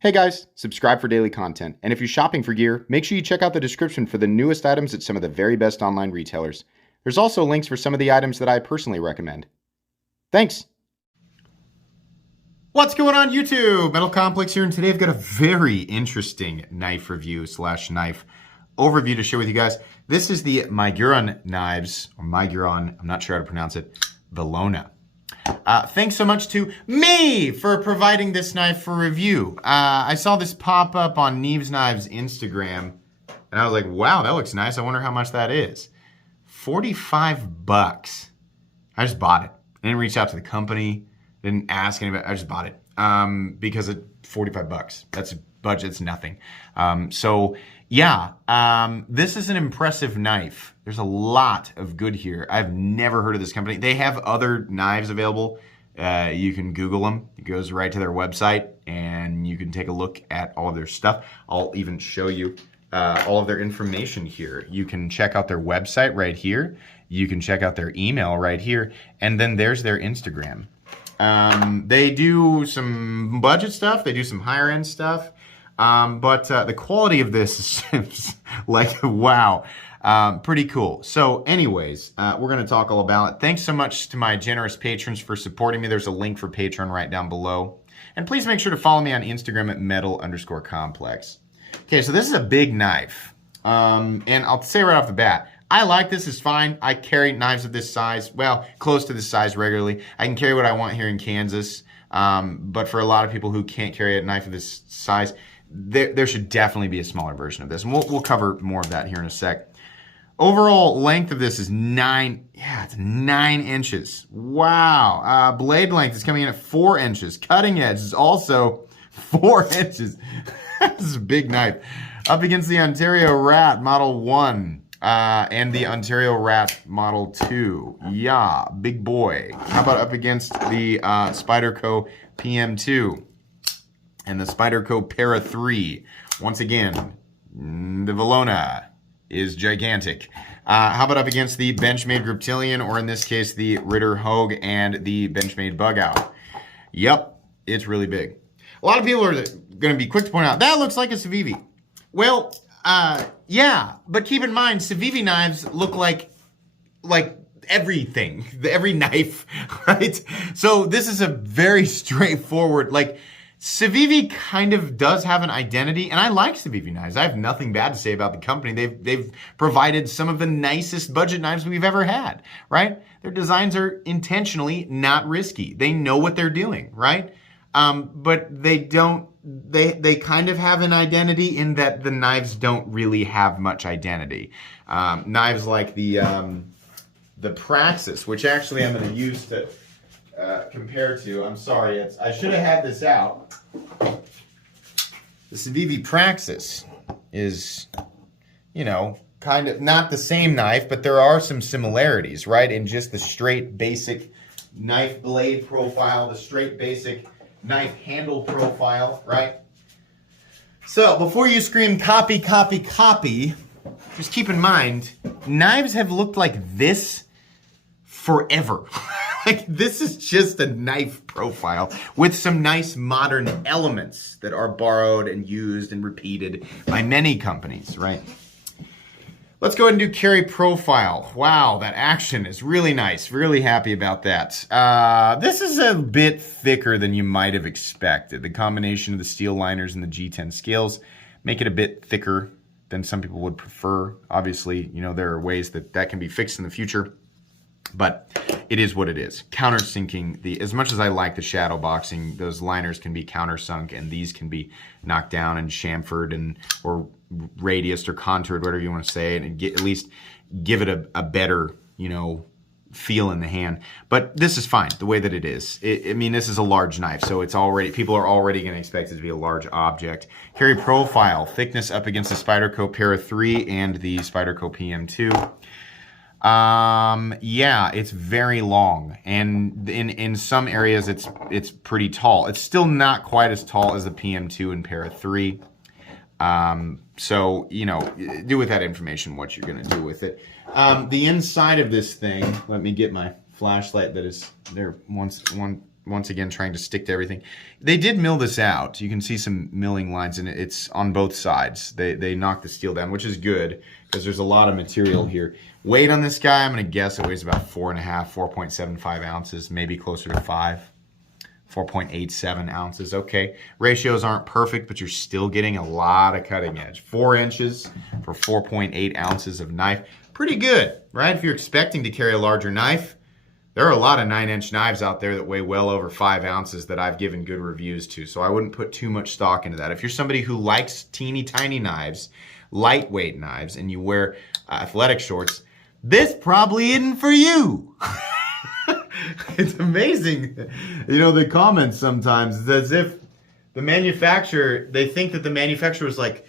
Hey guys, subscribe for daily content. And if you're shopping for gear, make sure you check out the description for the newest items at some of the very best online retailers. There's also links for some of the items that I personally recommend. Thanks! What's going on YouTube? Metal Complex here, and today I've got a very interesting knife review / knife overview to share with you guys. This is the Miguron knives, or Miguron, I'm not sure how to pronounce it, Velona. Thanks so much to me for providing this knife for review. I saw this pop up on Neve's Knives Instagram, and I was like, wow, that looks nice. I wonder how much that is. 45 bucks. I just bought it. I didn't reach out to the company, didn't ask anybody. I just bought it because it's 45 bucks. That's a budget, it's nothing. This is an impressive knife. There's a lot of good here. I've never heard of this company. They have other knives available. You can Google them. It goes right to their website, and you can take a look at all of their stuff. I'll even show you all of their information here. You can check out their website right here. You can check out their email right here, and then there's their Instagram. They do some budget stuff. They do some higher end stuff. But the quality of this is like, wow, pretty cool. So anyways, we're going to talk all about it. Thanks so much to my generous patrons for supporting me. There's a link for Patreon right down below. And please make sure to follow me on Instagram at metal_complex. Okay, so this is a big knife. And I'll say right off the bat, I like this, it's fine. I carry knives of this size, well, close to this size regularly. I can carry what I want here in Kansas. But for a lot of people who can't carry a knife of this size, there should definitely be a smaller version of this. And we'll cover more of that here in a sec. Overall length of this is 9 inches. Wow. Blade length is coming in at 4 inches. Cutting edge is also 4 inches. This is a big knife. Up against the Ontario Rat Model 1 and the Ontario Rat Model 2. Yeah, big boy. How about up against the Spyderco PM2? And the Spyderco Para 3. Once again, the Velona is gigantic. How about up against the Benchmade Reptilian, or in this case, the Ritter Hogue and the Benchmade Bug Out? Yep, it's really big. A lot of people are going to be quick to point out, that looks like a Civivi. Well, yeah, but keep in mind, Civivi knives look like everything, every knife, right? So this is a very straightforward, Civivi kind of does have an identity, and I like Civivi knives. I have nothing bad to say about the company. They've provided some of the nicest budget knives we've ever had, right? Their designs are intentionally not risky. They know what they're doing, right? But they don't, they kind of have an identity in that the knives don't really have much identity. Knives like the Praxis, which actually I'm going to use to compare to. I'm sorry, I should have had this out. The Civivi Praxis is, kind of not the same knife, but there are some similarities, right? In just the straight basic knife blade profile, the straight basic knife handle profile, right? So before you scream copy, copy, copy, just keep in mind, knives have looked like this forever. This is just a knife profile with some nice modern elements that are borrowed and used and repeated by many companies, right? Let's go ahead and do carry profile. Wow, that action is really nice. Really happy about that. This is a bit thicker than you might have expected. The combination of the steel liners and the G10 scales make it a bit thicker than some people would prefer. Obviously, there are ways that can be fixed in the future. But it is what it is. Countersinking, as much as I like the shadow boxing, those liners can be countersunk, and these can be knocked down and chamfered or radiused or contoured, whatever you want to say, and at least give it a better, feel in the hand. But this is fine the way that it is. This is a large knife, so people are already going to expect it to be a large object. Carry profile, thickness up against the Spyderco Para 3 and the Spyderco PM2. Yeah, it's very long, and in some areas it's pretty tall. It's still not quite as tall as the PM2 and Para 3. So, do with that information what you're going to do with it. The inside of this thing, let me get my flashlight that is there one once again, trying to stick to everything. They did mill this out. You can see some milling lines, and it's on both sides. They knocked the steel down, which is good because there's a lot of material here. Weight on this guy, I'm going to guess it weighs about 4.75 ounces, maybe closer to 5. 4.87 ounces. Okay, ratios aren't perfect, but you're still getting a lot of cutting edge. 4 inches for 4.8 ounces of knife. Pretty good, right? If you're expecting to carry a larger knife, there are a lot of 9-inch knives out there that weigh well over 5 ounces that I've given good reviews to, so I wouldn't put too much stock into that. If you're somebody who likes teeny tiny knives, lightweight knives, and you wear athletic shorts, this probably isn't for you. It's amazing, the comments sometimes. It's as if the manufacturer, they think that the manufacturer is like,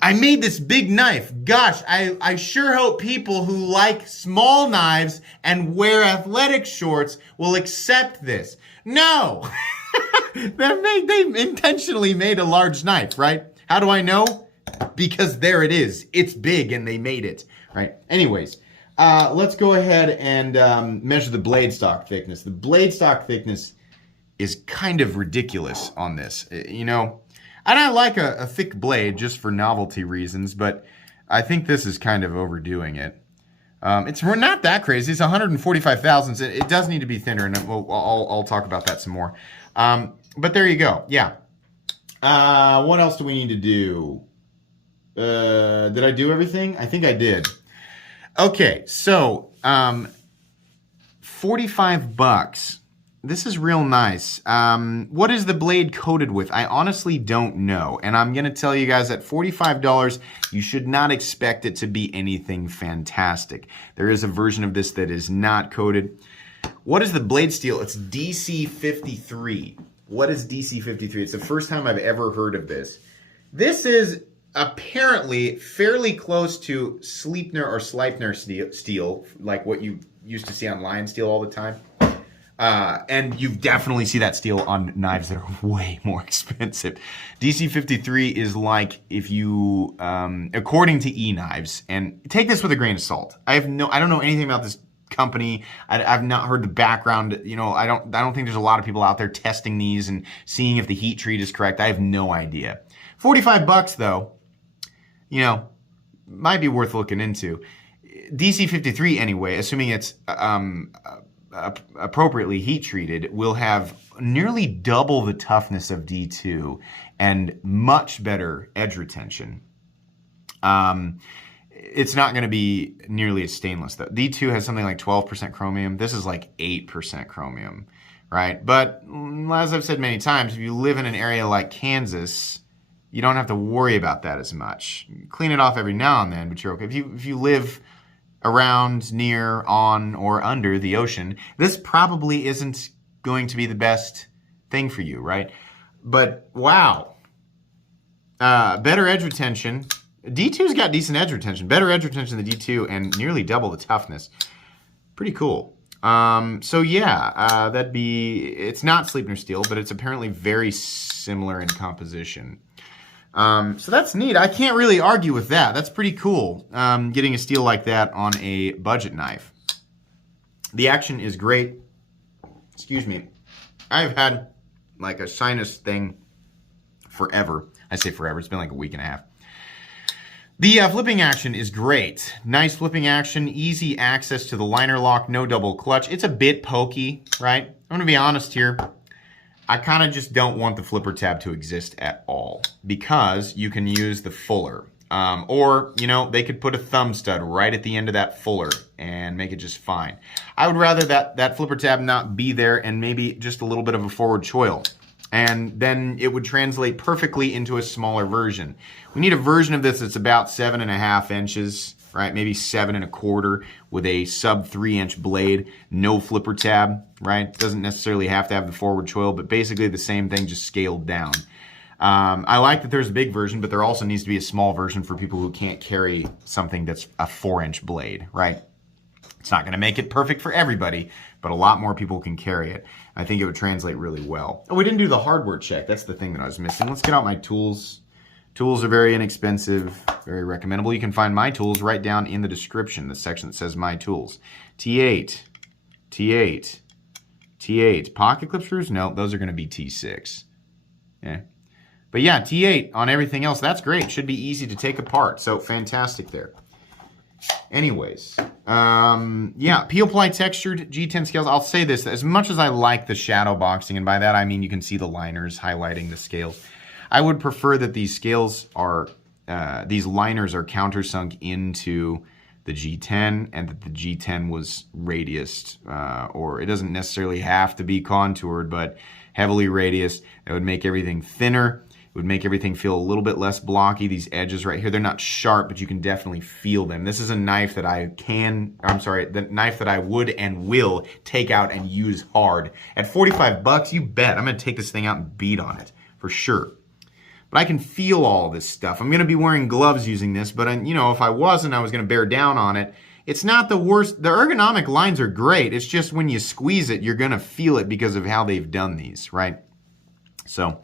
I made this big knife. Gosh, I sure hope people who like small knives and wear athletic shorts will accept this. No, they intentionally made a large knife, right? How do I know? Because there it is. It's big and they made it, right? Anyways. Let's go ahead and measure the blade stock thickness. The blade stock thickness is kind of ridiculous on this, and I like a thick blade just for novelty reasons, but I think this is kind of overdoing it. We're not that crazy. It's 145 thousandths. It does need to be thinner, and I'll talk about that some more. But there you go. Yeah. What else do we need to do? Did I do everything? I think I did. Okay, so $45. This is real nice. What is the blade coated with? I honestly don't know. And I'm going to tell you guys at $45, you should not expect it to be anything fantastic. There is a version of this that is not coated. What is the blade steel? It's DC53. What is DC53? It's the first time I've ever heard of this. This is apparently fairly close to Sleipner or Sleipner steel, like what you used to see on Lion Steel all the time. And you definitely see that steel on knives that are way more expensive. DC53 is like if you, according to E-Knives, and take this with a grain of salt. I don't know anything about this company. I've not heard the background. I don't think there's a lot of people out there testing these and seeing if the heat treat is correct. I have no idea. $45 though. Might be worth looking into. DC53 anyway, assuming it's appropriately heat treated, will have nearly double the toughness of D2 and much better edge retention. It's not going to be nearly as stainless though. D2 has something like 12% chromium. This is like 8% chromium, right? But as I've said many times, if you live in an area like Kansas, you don't have to worry about that as much. Clean it off every now and then, but you're okay. If you live around, near, on, or under the ocean, this probably isn't going to be the best thing for you, right? But wow. Better edge retention. D2's got decent edge retention. Better edge retention than D2 and nearly double the toughness. Pretty cool. So yeah, it's not Sleipner steel, but it's apparently very similar in composition. So that's neat. I can't really argue with that. That's pretty cool, getting a steel like that on a budget knife. The action is great. Excuse me. I've had like a sinus thing forever. I say forever. It's been like a week and a half. The flipping action is great. Nice flipping action, easy access to the liner lock, no double clutch. It's a bit pokey, right? I'm going to be honest here. I kind of just don't want the flipper tab to exist at all because you can use the fuller. Or, they could put a thumb stud right at the end of that fuller and make it just fine. I would rather that flipper tab not be there and maybe just a little bit of a forward choil. And then it would translate perfectly into a smaller version. We need a version of this that's about 7.5 inches, right? Maybe 7.25 with a sub 3-inch blade, no flipper tab, right? Doesn't necessarily have to have the forward choil, but basically the same thing, just scaled down. I like that there's a big version, but there also needs to be a small version for people who can't carry something that's a 4-inch blade, right? It's not going to make it perfect for everybody, but a lot more people can carry it. I think it would translate really well. Oh, we didn't do the hardware check. That's the thing that I was missing. Let's get out my tools. Tools are very inexpensive, very recommendable. You can find my tools right down in the description, the section that says my tools. T8, T8, T8. Pocket clip screws? No, those are going to be T6. Yeah. But yeah, T8 on everything else, that's great. Should be easy to take apart. So fantastic there. Anyways, yeah, peel ply textured G10 scales. I'll say this, as much as I like the shadow boxing, and by that I mean you can see the liners highlighting the scales, I would prefer that these scales are, these liners are countersunk into the G10 and that the G10 was radiused, or it doesn't necessarily have to be contoured, but heavily radiused. That would make everything thinner. It would make everything feel a little bit less blocky. These edges right here, they're not sharp, but you can definitely feel them. This is a knife that the knife that I would and will take out and use hard. At 45 bucks, you bet I'm gonna take this thing out and beat on it, for sure. But I can feel all this stuff. I'm gonna be wearing gloves using this, but you know, if I wasn't, I was gonna bear down on it. It's not the worst. The ergonomic lines are great. It's just when you squeeze it, you're gonna feel it because of how they've done these, right? So,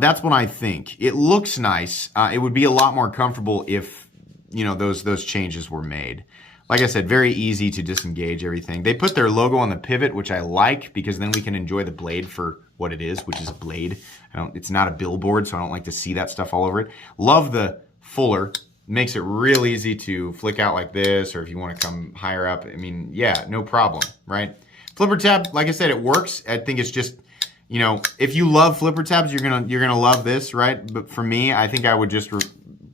that's what I think. It looks nice. It would be a lot more comfortable if, you know, those changes were made. Like I said, very easy to disengage everything. They put their logo on the pivot, which I like because then we can enjoy the blade for what it is, which is a blade. It's not a billboard, so I don't like to see that stuff all over it. Love the fuller. Makes it real easy to flick out like this, or if you want to come higher up. I mean, yeah, no problem, right? Flipper tab, like I said, it works. I think it's just, you know, if you love flipper tabs, you're gonna love this, right? But for me, I think I would just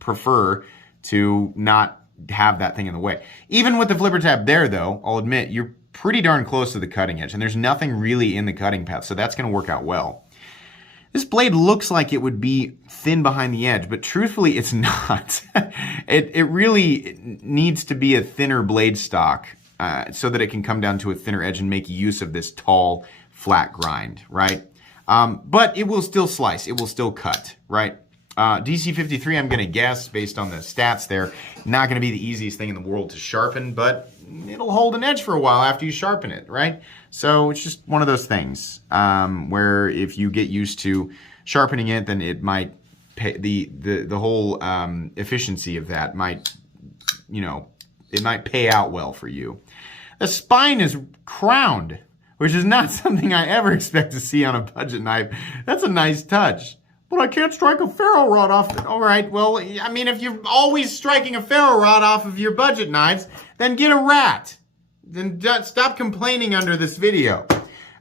prefer to not have that thing in the way. Even with the flipper tab there, though, I'll admit you're pretty darn close to the cutting edge, and there's nothing really in the cutting path, so that's gonna work out well. This blade looks like it would be thin behind the edge, but truthfully, it's not. It really needs to be a thinner blade stock so that it can come down to a thinner edge and make use of this tall, flat grind, right? But it will still slice. It will still cut, right? DC53, I'm going to guess, based on the stats there, not going to be the easiest thing in the world to sharpen, but it'll hold an edge for a while after you sharpen it, right? So it's just one of those things where if you get used to sharpening it, then it might pay, the whole efficiency of that might, you know, it might pay out well for you. The spine is crowned, which is not something I ever expect to see on a budget knife. That's a nice touch. But I can't strike a ferro rod off it. All right, well, I mean, if you're always striking a ferro rod off of your budget knives, then get a rat. Then stop complaining under this video.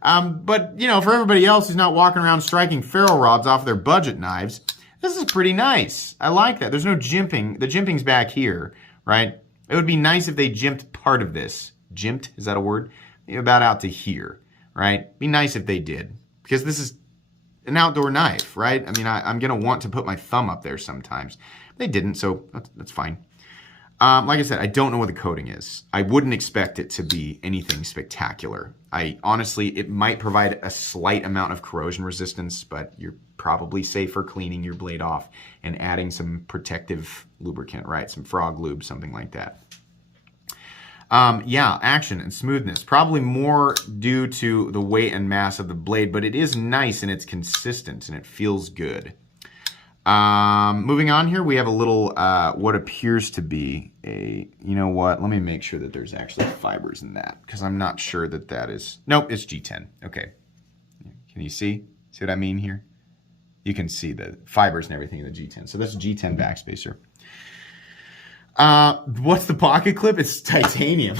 But, you know, for everybody else who's not walking around striking ferro rods off their budget knives, this is pretty nice. I like that. There's no jimping. The jimping's back here, right? It would be nice if they jimped part of this. Jimped, is that a word? About out to here, right? Be nice if they did, because this is an outdoor knife, right? I mean, I'm going to want to put my thumb up there sometimes. They didn't, so that's fine. Like I said, I don't know what the coating is. I wouldn't expect it to be anything spectacular. Honestly, it might provide a slight amount of corrosion resistance, but you're probably safer cleaning your blade off and adding some protective lubricant, right? Some frog lube, something like that. Yeah, action and smoothness. Probably more due to the weight and mass of the blade, but it is nice and it's consistent and it feels good. Moving on here, we have a little, what appears to be a, you know what, let me make sure that there's actually fibers in that, because I'm not sure that that is, nope, it's G10. Okay. Can you see? See what I mean here? You can see the fibers and everything in the G10. So that's a G10 backspacer. What's the pocket clip? It's titanium.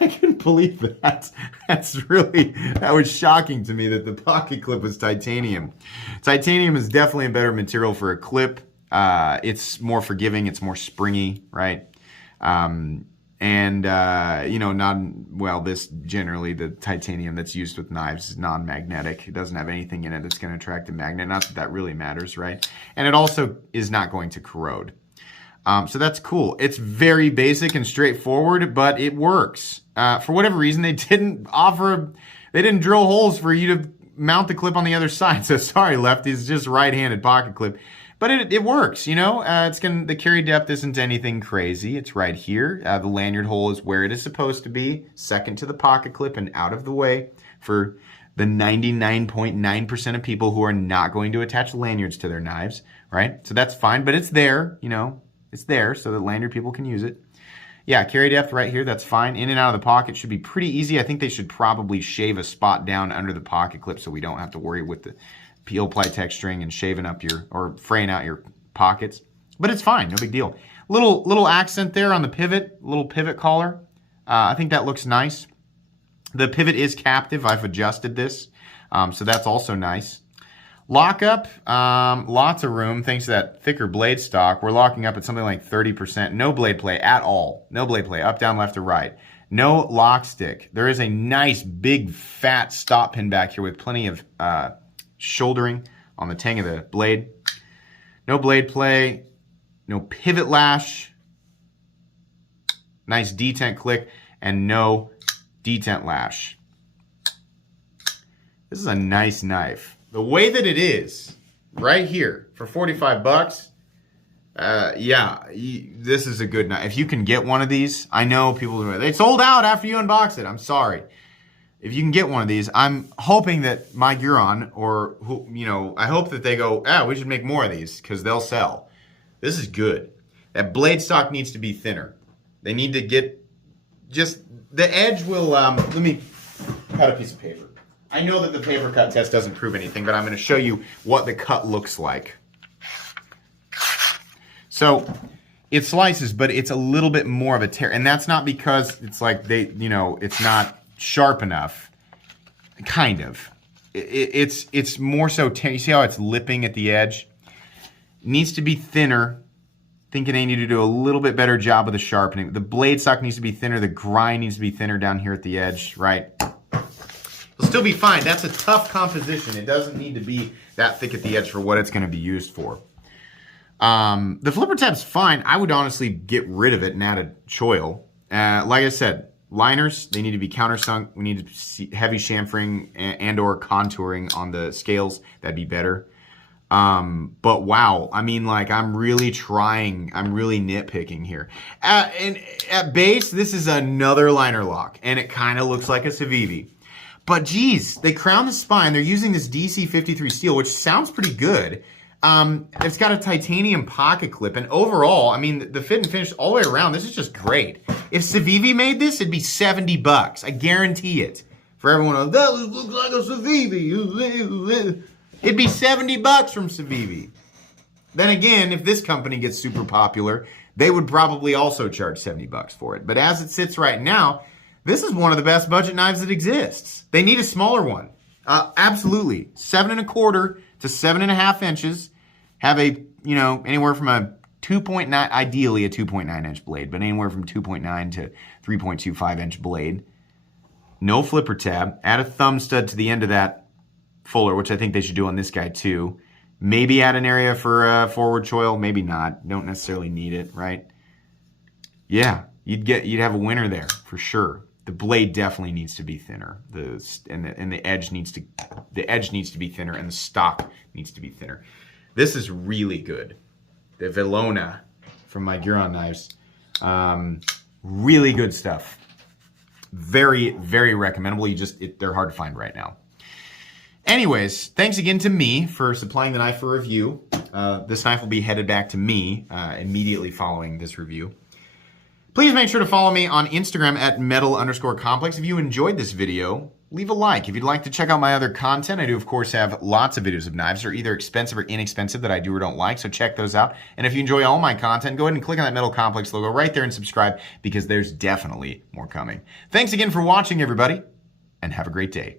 I couldn't believe that. That was shocking to me that the pocket clip was titanium. Titanium is definitely a better material for a clip. It's more forgiving. It's more springy, right? You know, this generally the titanium that's used with knives is non-magnetic. It doesn't have anything in it that's going to attract a magnet. Not that that really matters, right? And it also is not going to corrode. So that's cool. It's very basic and straightforward, but it works. For whatever reason, they didn't drill holes for you to mount the clip on the other side. So sorry, lefties, it's just right-handed pocket clip. But it works, you know. The carry depth isn't anything crazy. It's right here. The lanyard hole is where it is supposed to be, second to the pocket clip and out of the way for the 99.9% of people who are not going to attach lanyards to their knives, right? So that's fine, but it's there, you know. It's there so that lanyard people can use it. Yeah, carry depth right here, that's fine. In and out of the pocket should be pretty easy. I think they should probably shave a spot down under the pocket clip so we don't have to worry with the peel ply texturing and shaving up or fraying out your pockets. But it's fine, no big deal. Little accent there on the pivot, little pivot collar. I think that looks nice. The pivot is captive. I've adjusted this, so that's also nice. Lockup, lots of room thanks to that thicker blade stock. We're locking up at something like 30%. No blade play at all. No blade play, up, down, left, or right. No lock stick. There is a nice, big, fat stop pin back here with plenty of shouldering on the tang of the blade. No blade play. No pivot lash. Nice detent click. And no detent lash. This is a nice knife. The way that it is, right here, for 45 bucks, this is a good knife. If you can get one of these, I know people, they sold out after you unbox it. I'm sorry. If you can get one of these, I'm hoping that Miguron, or, I hope that they go, we should make more of these, because they'll sell. This is good. That blade stock needs to be thinner. They need to get, the edge will, let me cut a piece of paper. I know that the paper cut test doesn't prove anything, but I'm going to show you what the cut looks like. So it slices, but it's a little bit more of a tear. And that's not because it's like it's not sharp enough. Kind of. It's more so, you see how it's lipping at the edge? It needs to be thinner. Thinking they need to do a little bit better job of the sharpening. The blade stock needs to be thinner. The grind needs to be thinner down here at the edge, right? It'll still be fine. That's a tough composition. It doesn't need to be that thick at the edge for what it's going to be used for. The flipper tab's fine. I would honestly get rid of it and add a choil. Like I said, liners, they need to be countersunk. We need to see heavy chamfering and or contouring on the scales. That'd be better. But wow, I mean, like, I'm really nitpicking here. And at base, this is another liner lock, and it kind of looks like a Civivi. But geez, they crown the spine. They're using this DC53 steel, which sounds pretty good. It's got a titanium pocket clip, and overall, I mean, the fit and finish all the way around, this is just great. If Civivi made this, it'd be 70 bucks. I guarantee it. For everyone, that looks like a Civivi. It'd be 70 bucks from Civivi. Then again, if this company gets super popular, they would probably also charge 70 bucks for it. But as it sits right now, this is one of the best budget knives that exists. They need a smaller one. Absolutely. 7¼ to 7½ inches. Have a, anywhere from a 2.9, ideally a 2.9 inch blade, but anywhere from 2.9 to 3.25 inch blade. No flipper tab. Add a thumb stud to the end of that fuller, which I think they should do on this guy too. Maybe add an area for a forward choil. Maybe not. Don't necessarily need it, right? Yeah, you'd have a winner there for sure. The blade definitely needs to be thinner. The edge needs to be thinner, and the stock needs to be thinner. This is really good. The Velona from Miguron Knives. Really good stuff. Very, very recommendable. They're hard to find right now. Anyways, thanks again to me for supplying the knife for review. This knife will be headed back to me immediately following this review. Please make sure to follow me on Instagram at metal_complex. If you enjoyed this video, leave a like. If you'd like to check out my other content, I do, of course, have lots of videos of knives that are either expensive or inexpensive that I do or don't like, so check those out. And if you enjoy all my content, go ahead and click on that Metal Complex logo right there and subscribe, because there's definitely more coming. Thanks again for watching, everybody, and have a great day.